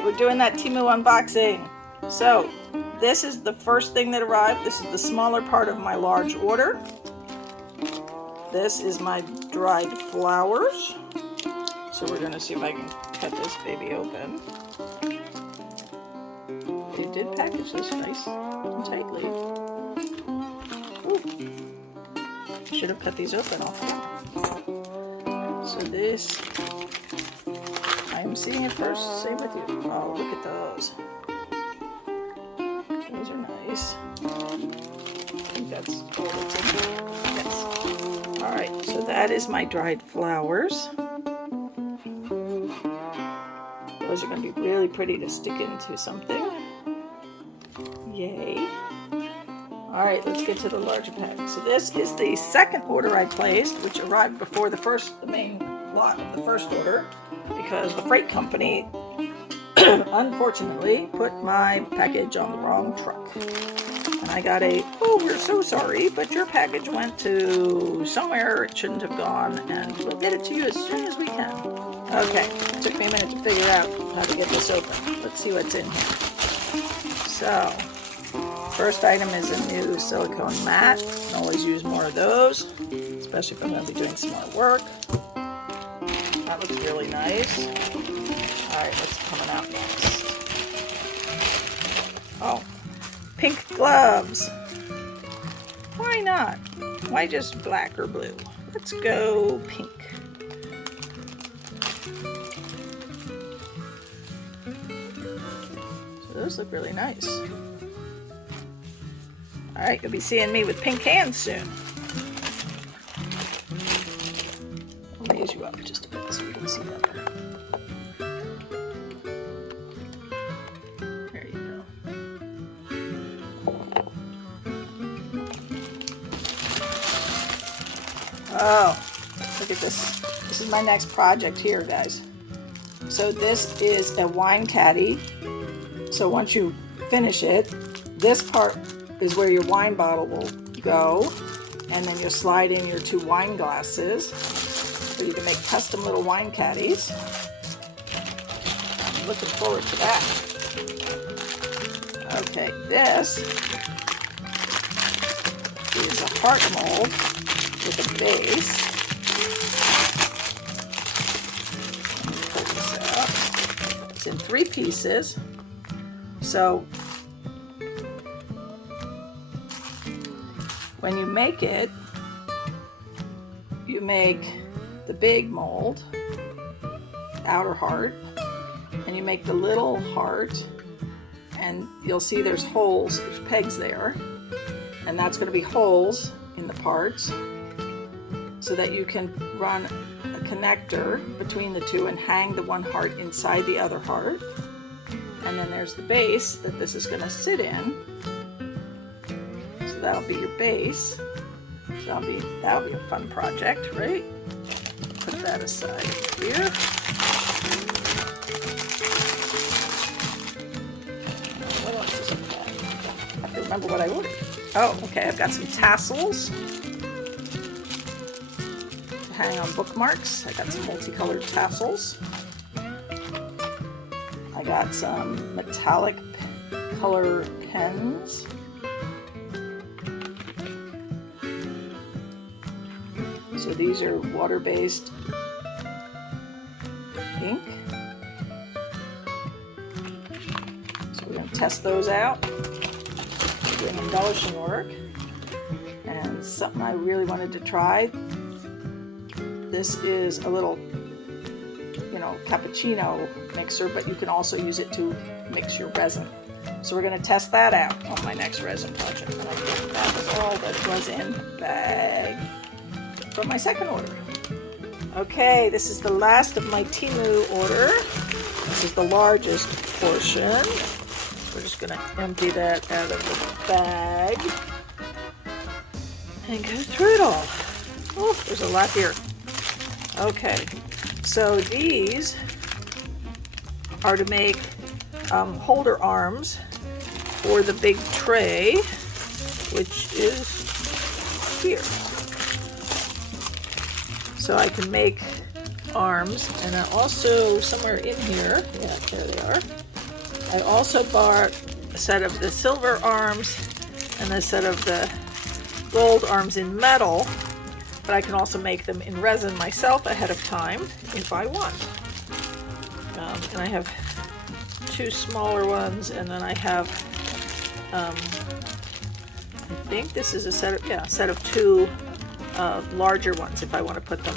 Alright, we're doing that Temu unboxing. So, this is the first thing that arrived. This is the smaller part of my large order. This is my dried flowers. So we're going to see if I can cut this baby open. They did package this nice and tightly. Ooh. Should have cut these open off. So this, I am seeing it first. Same with you. Oh, look at those. Those are nice. I think that's all that's in here. Yes. Alright, so that is my dried flowers. Those are going to be really pretty to stick into something. Yay. Alright, let's get to the larger pack. So this is the second order I placed, which arrived before the main lot of the first order, because the freight company unfortunately put my package on the wrong truck. And I got oh, we're so sorry, but your package went to somewhere it shouldn't have gone, and we'll get it to you as soon as we can. Okay, it took me a minute to figure out how to get this open. Let's see what's in here. So, first item is a new silicone mat. You can always use more of those, especially if I'm going to be doing some more work. That looks really nice. Alright, what's coming out next? Oh, pink gloves. Why not? Why just black or blue? Let's go pink. So those look really nice. Alright, you'll be seeing me with pink hands soon. I'll raise you up just a bit so you can see better. There you go. Oh, look at this. This is my next project here, guys. So this is a wine caddy. So once you finish it, this part is where your wine bottle will go, and then you'll slide in your 2 wine glasses, so you can make custom little wine caddies. I'm looking forward to that. Okay, this is a heart mold with a base. Pull this out. It's in 3 pieces. So when you make it, you make the big mold, outer heart, and you make the little heart, and you'll see there's holes, there's pegs there, and that's going to be holes in the parts so that you can run a connector between the 2 and hang the one heart inside the other heart. And then there's the base that this is going to sit in. So that'll be your base. So that'll be a fun project, right? Put that aside here. What else is in that? I have to remember what I ordered. Oh, okay, I've got some tassels to hang on bookmarks. I got some multicolored tassels. I got some metallic color pens. So these are water-based ink. So we're going to test those out. We're doing embellishing work. And something I really wanted to try. This is a little, cappuccino mixer, but you can also use it to mix your resin. So we're going to test that out on my next resin project. And I think that was all that was in the bag from my second order. Okay, this is the last of my Temu order. This is the largest portion. We're just going to empty that out of the bag and go through it all. Oh, there's a lot here. Okay, so these are to make holder arms for the big tray, which is here. So I can make arms, and also somewhere in here, yeah, there they are, I also bought a set of the silver arms and a set of the gold arms in metal, but I can also make them in resin myself ahead of time if I want. And I have 2 smaller ones, and then I have, I think this is a set of 2 larger ones if I want to put them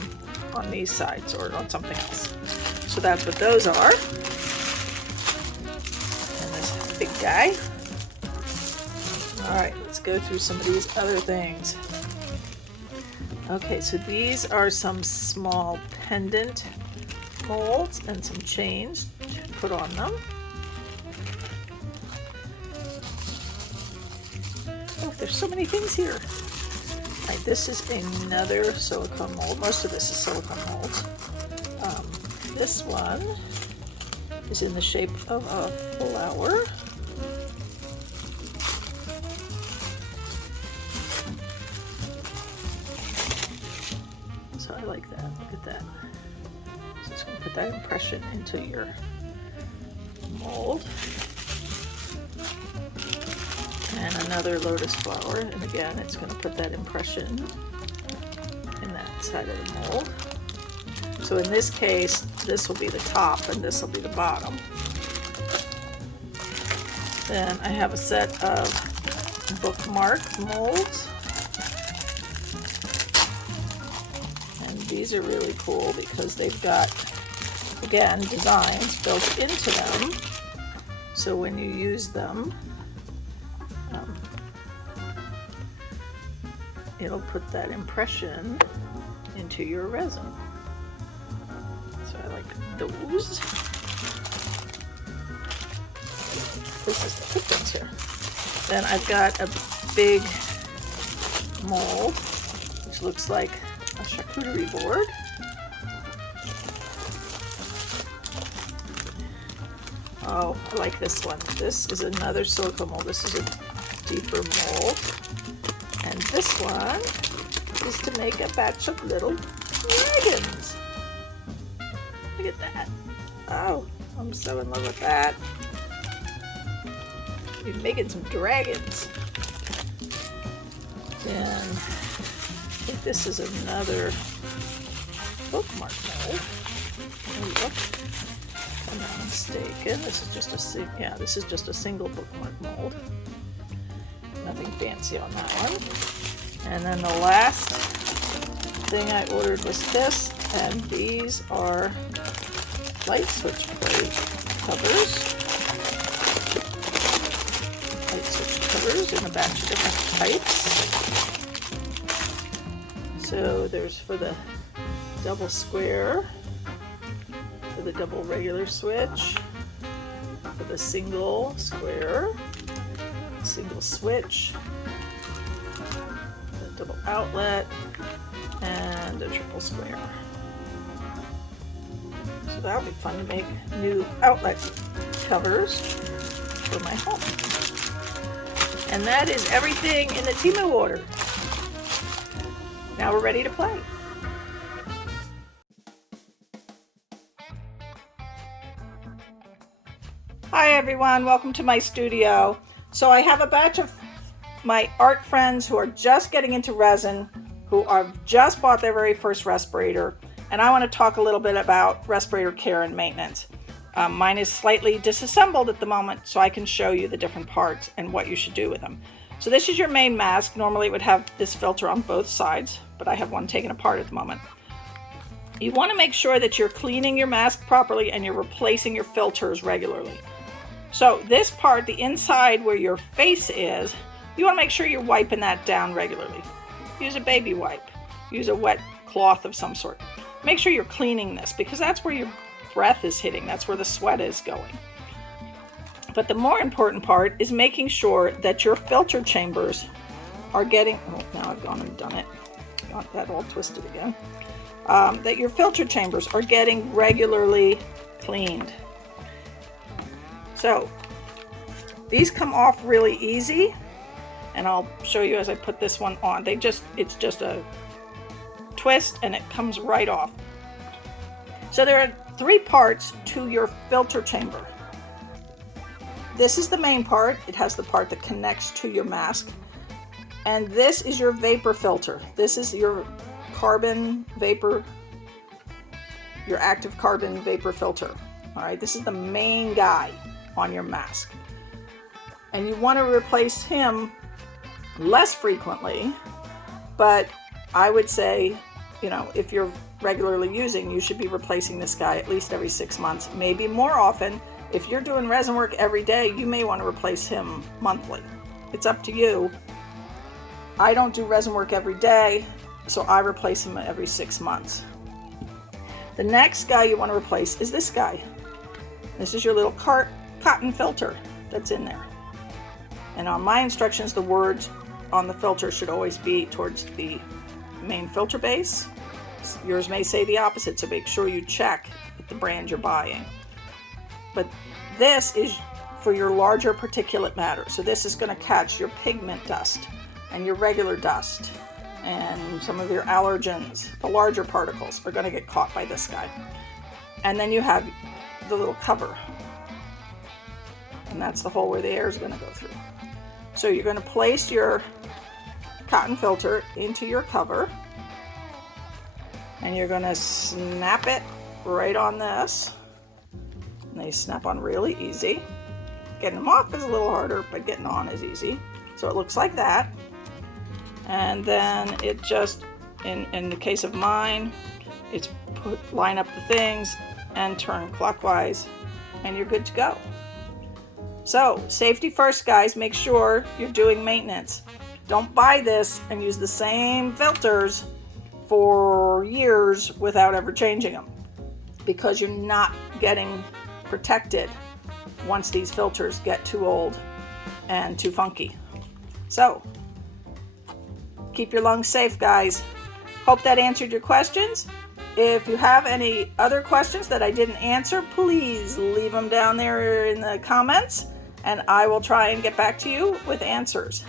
on these sides or on something else. So that's what those are. And this big guy. All right, let's go through some of these other things. Okay, so these are some small pendant molds and some chains to put on them. Oh, there's so many things here. All right, this is another silicone mold. Most of this is silicone molds. This one is in the shape of a flower. So I like that. Look at that. So it's going to put that impression into your mold. And another lotus flower, and again it's going to put that impression in that side of the mold. So in this case, this will be the top and this will be the bottom. Then I have a set of bookmark molds. And these are really cool because they've got, again, designs built into them. So when you use them, it'll put that impression into your resin. So I like those. This is the Pigments here. Then I've got a big mold, which looks like a charcuterie board. Oh, I like this one. This is another silicone mold. This is a deeper mold. And this one is to make a batch of little dragons. Look at that. Oh, I'm so in love with that. You're making some dragons. And I think this is another bookmark mold. Oh, if I'm not mistaken. This is just a single bookmark mold. Nothing fancy on that one. And then the last thing I ordered was this, and these are light switch plate covers. Light switch covers in a batch of different types. So there's for the double square, for the double regular switch, for the single square, single switch, a double outlet, and a triple square. So that would be fun to make new outlet covers for my home. And that is everything in the Temu order. Now we're ready to play. Hi everyone, welcome to my studio. So I have a batch of my art friends who are just getting into resin, who have just bought their very first respirator, and I want to talk a little bit about respirator care and maintenance. Mine is slightly disassembled at the moment, so I can show you the different parts and what you should do with them. So this is your main mask. Normally it would have this filter on both sides, but I have one taken apart at the moment. You want to make sure that you're cleaning your mask properly and you're replacing your filters regularly. So this part, the inside where your face is, you want to make sure you're wiping that down regularly. Use a baby wipe. Use a wet cloth of some sort. Make sure you're cleaning this because that's where your breath is hitting. That's where the sweat is going. But the more important part is making sure that your filter chambers are getting, oh, now I've gone and done it. Got that all twisted again. That your filter chambers are getting regularly cleaned. So these come off really easy, and I'll show you as I put this one on. It's just a twist and it comes right off. So there are 3 parts to your filter chamber. this is the main part. It has the part that connects to your mask. And this is your vapor filter. This is your carbon vapor, your active carbon vapor filter. All right, this is the main guy on your mask. And you want to replace him less frequently, but I would say, you know, if you're regularly using, you should be replacing this guy at least every 6 months, maybe more often. If you're doing resin work every day, you may want to replace him monthly. It's up to you. I don't do resin work every day, so I replace him every 6 months. The next guy you want to replace is this guy. This is your little cotton filter that's in there. And on my instructions, the words on the filter should always be towards the main filter base. Yours may say the opposite, so make sure you check with the brand you're buying. But this is for your larger particulate matter. So this is going to catch your pigment dust and your regular dust and some of your allergens. The larger particles are going to get caught by this guy. And then you have the little cover. And that's the hole where the air is going to go through. So you're going to place your cotton filter into your cover. And you're going to snap it right on this. And they snap on really easy. Getting them off is a little harder, but getting on is easy. So it looks like that. And then it just, in the case of mine, it's line up the things and turn clockwise, and you're good to go. So safety first, guys. Make sure you're doing maintenance. Don't buy this and use the same filters for years without ever changing them, because you're not getting protected once these filters get too old and too funky. So keep your lungs safe, guys. Hope that answered your questions. If you have any other questions that I didn't answer, please leave them down there in the comments, and I will try and get back to you with answers.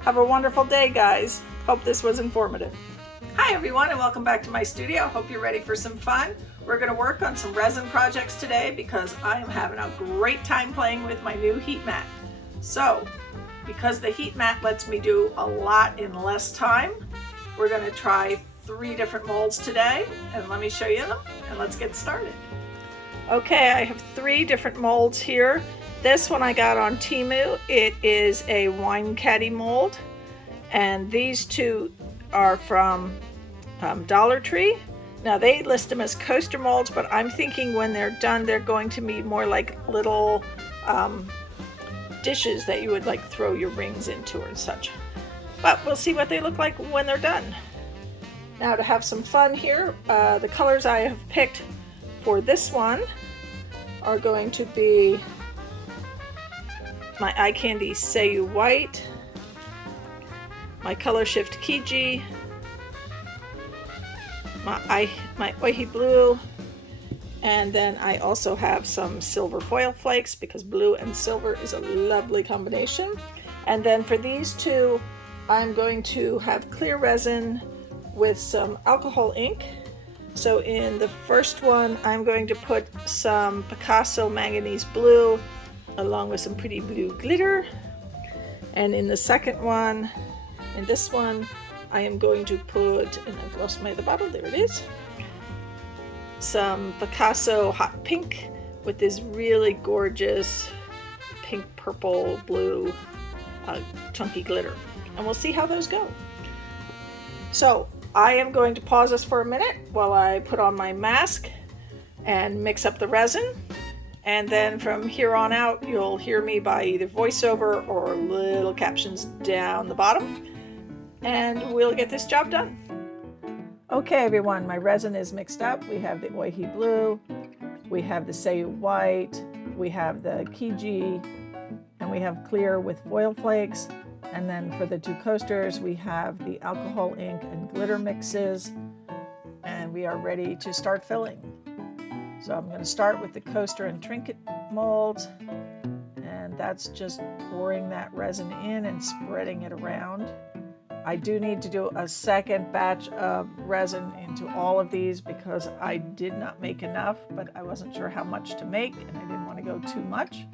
Have a wonderful day, guys. Hope this was informative. Hi, everyone, and welcome back to my studio. Hope you're ready for some fun. We're going to work on some resin projects today because I am having a great time playing with my new heat mat. So, because the heat mat lets me do a lot in less time, we're going to try 3 different molds today, and let me show you them, and let's get started. Okay, I have 3 different molds here. This one I got on Temu. It is a wine caddy mold, and these 2 are from Dollar Tree. Now they list them as coaster molds, but I'm thinking when they're done, they're going to be more like little dishes that you would like throw your rings into or such. But we'll see what they look like when they're done. Now, to have some fun here, the colors I have picked for this one are going to be my Eye Candy Sayu White, my Color Shift Kiji, my Oihi Blue, and then I also have some silver foil flakes because blue and silver is a lovely combination. And then for these 2, I'm going to have clear resin with some alcohol ink. So in the first one, I'm going to put some Piccassio Manganese Blue along with some pretty blue glitter. And in the second one, in this one, I am going to put, and I've lost the bottle, there it is, some Piccassio Hot Pink with this really gorgeous pink, purple, blue, chunky glitter. And we'll see how those go. So I am going to pause this for a minute while I put on my mask and mix up the resin. And then from here on out, you'll hear me by either voiceover or little captions down the bottom. And we'll get this job done. Okay, everyone, my resin is mixed up. We have the Oihi Blue, we have the Sayu White, we have the Kiji, and we have clear with foil flakes. And then for the 2 coasters, we have the alcohol ink and glitter mixes. And we are ready to start filling. So I'm going to start with the coaster and trinket molds. And that's just pouring that resin in and spreading it around. I do need to do a second batch of resin into all of these because I did not make enough, but I wasn't sure how much to make and I didn't want to go too much.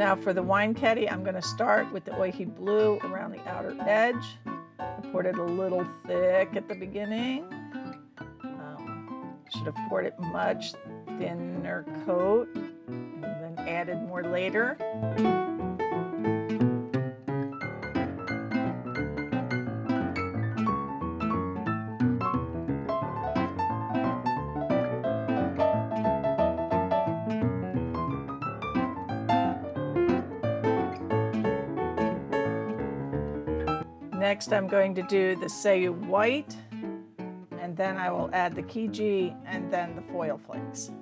Now for the wine caddy, I'm going to start with the oil blue around the outer edge. I poured it a little thick at the beginning. Should have poured it much thinner coat and then added more later. Next, I'm going to do the Sayu white, and then I will add the Kiji and then the foil flakes.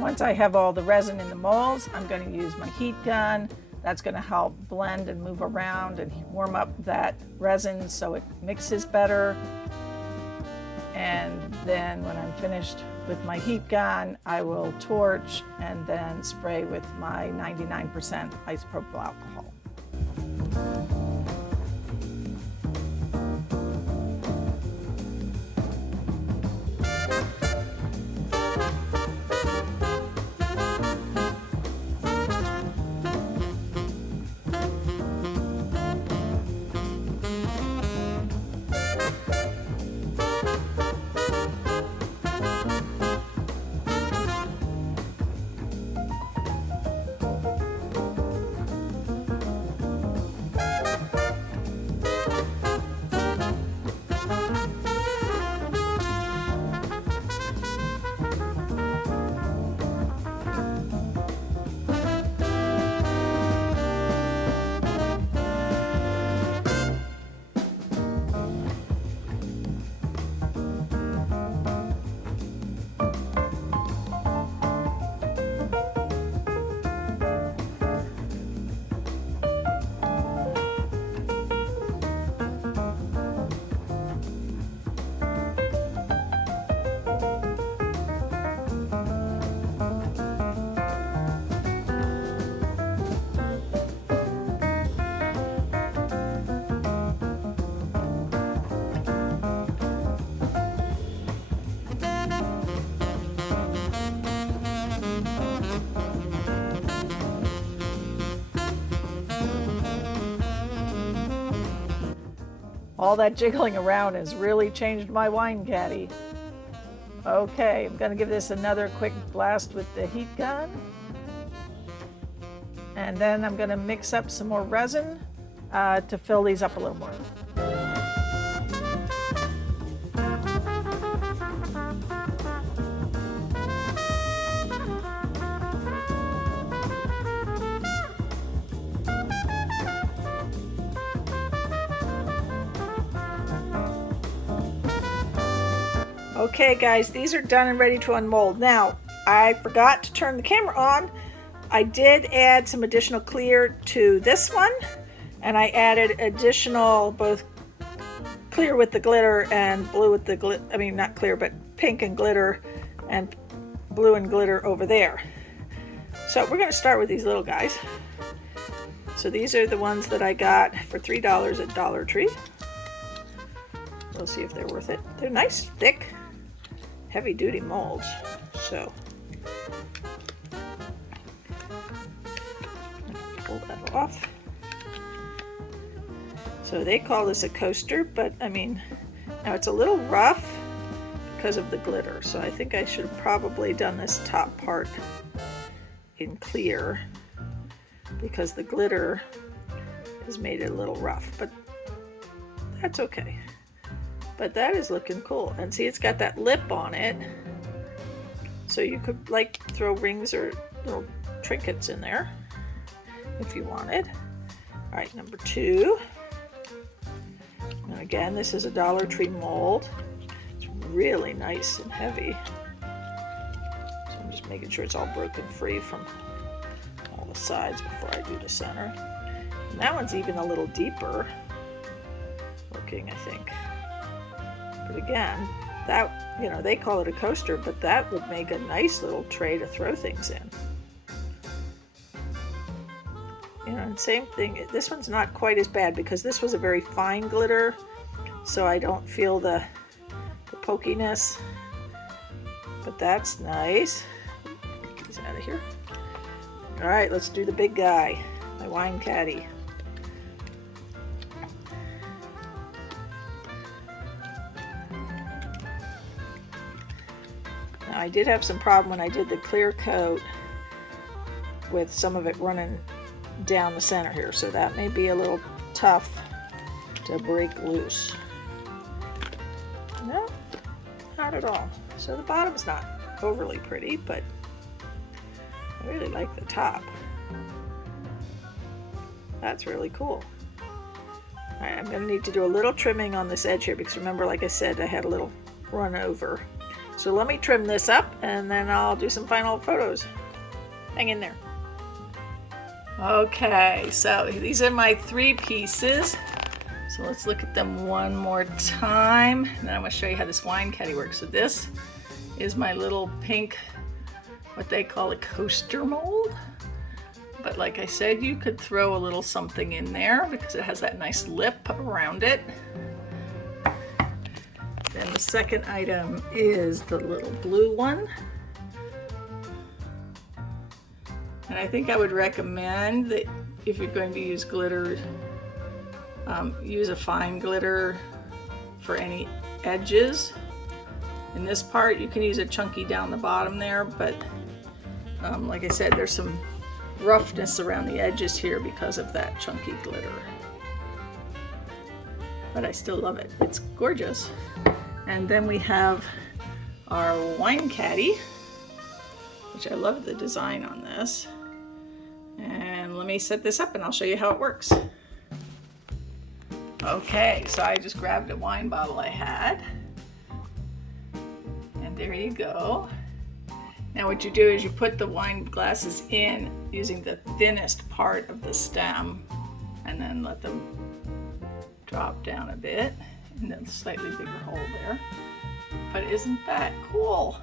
Once I have all the resin in the molds, I'm going to use my heat gun. That's going to help blend and move around and warm up that resin so it mixes better. And then when I'm finished with my heat gun, I will torch and then spray with my 99% isopropyl alcohol. All that jiggling around has really changed my wine caddy. Okay, I'm going to give this another quick blast with the heat gun. And then I'm going to mix up some more resin to fill these up a little more. Okay guys, these are done and ready to unmold. Now, I forgot to turn the camera on. I did add some additional clear to this one, and I added additional both clear with the glitter and blue with the glitter. I mean, not clear, but pink and glitter and blue and glitter over there. So we're going to start with these little guys. So these are the ones that I got for $3 at Dollar Tree. We'll see if they're worth it. They're nice, thick, heavy-duty molds. So pull that off. So they call this a coaster, but I mean, now it's a little rough because of the glitter. So I think I should have probably done this top part in clear because the glitter has made it a little rough, but that's okay. But that is looking cool. And see, it's got that lip on it. So you could like throw rings or little trinkets in there if you wanted. All right, number 2. And again, this is a Dollar Tree mold. It's really nice and heavy. So I'm just making sure it's all broken free from all the sides before I do the center. And that one's even a little deeper looking, I think. But again, that, you know, they call it a coaster, but that would make a nice little tray to throw things in. You know, and same thing, this one's not quite as bad because this was a very fine glitter, so I don't feel the pokiness, but that's nice. Get these out of here. All right, let's do the big guy, my wine caddy. Now I did have some problem when I did the clear coat with some of it running down the center here, so that may be a little tough to break loose. No, not at all. So the bottom's not overly pretty, but I really like the top. That's really cool. All right, I'm going to need to do a little trimming on this edge here because remember, like I said, I had a little run over. So let me trim this up and then I'll do some final photos. Hang in there. Okay, so these are my 3 pieces. So let's look at them one more time. And then I'm going to show you how this wine caddy works. So this is my little pink, what they call a coaster mold. But like I said, you could throw a little something in there because it has that nice lip around it. Then the second item is the little blue one. And I think I would recommend that if you're going to use glitter, use a fine glitter for any edges. In this part, you can use a chunky down the bottom there, but like I said, there's some roughness around the edges here because of that chunky glitter. But I still love it. It's gorgeous. And then we have our wine caddy, which I love the design on this. And let me set this up and I'll show you how it works. Okay, so I just grabbed a wine bottle I had. And there you go. Now what you do is you put the wine glasses in using the thinnest part of the stem and then let them drop down a bit. And then a slightly bigger hole there. But isn't that cool?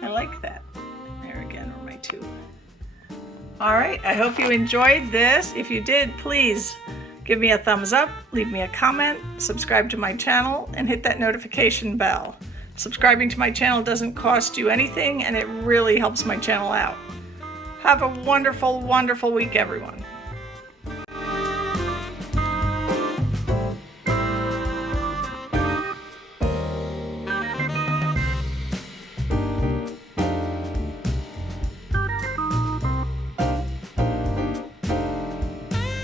I like that. There again are my 2. All right, I hope you enjoyed this. If you did, please give me a thumbs up, leave me a comment, subscribe to my channel, and hit that notification bell. Subscribing to my channel doesn't cost you anything, and it really helps my channel out. Have a wonderful, wonderful week, everyone.